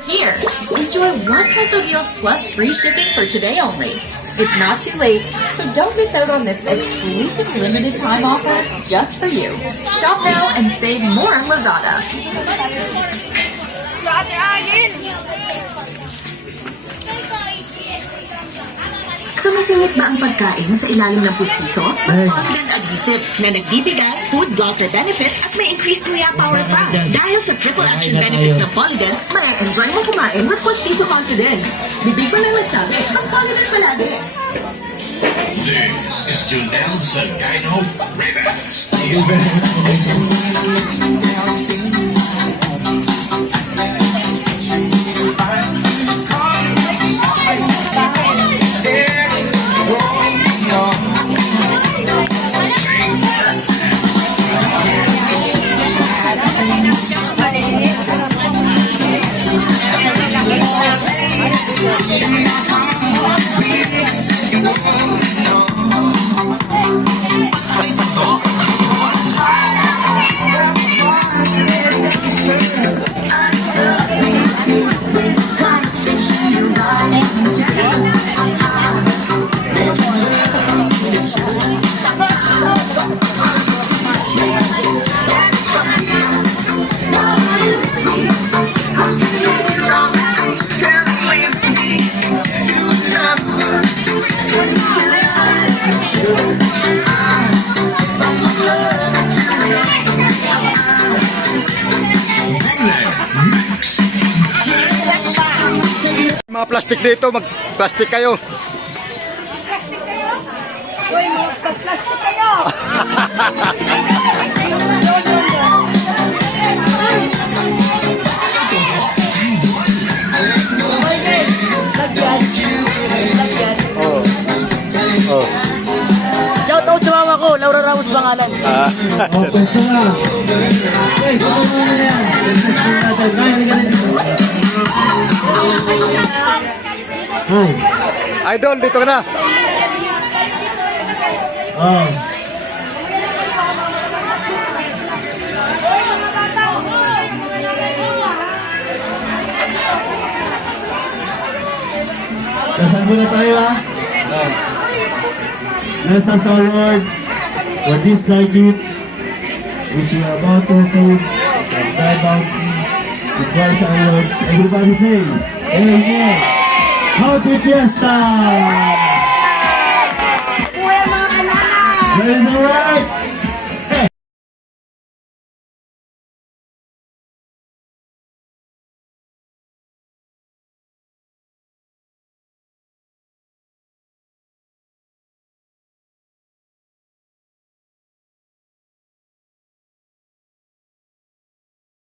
Here, enjoy 1 peso deals plus free shipping for today only. It's not too late, so don't miss out on this exclusive limited time offer just for you. Shop now and save more on Lazada. Sumisingit ba ang pagkain sa ilalim ng pustiso? Polygon Adhesive na nagbibigay food blocker benefit at may increased nguya power pa. Dahil sa triple action benefit ng Polygon, may enjoy mo kumain with pustiso confidence. Bibig pa lang nagsabi, ang Polygon palagi. This is Junel Zagano Rivas. Mga plastic dito, mag-plastic kayo. Uy, mag-plastic kayo! Oh. Shout out sa mama ko, Laura Ramos pangalan. Pwesto na. Okay, pwesto mo na yan. Hi. Idol, dito ka na. Oh. Dasal muna tayo ha. Let's ask our Lord for this thy gift which you are about to receive from thy bounty to Christ our Lord. Everybody say, Amen. Happy Fiesta! Kuya mga anak! Praise the Lord!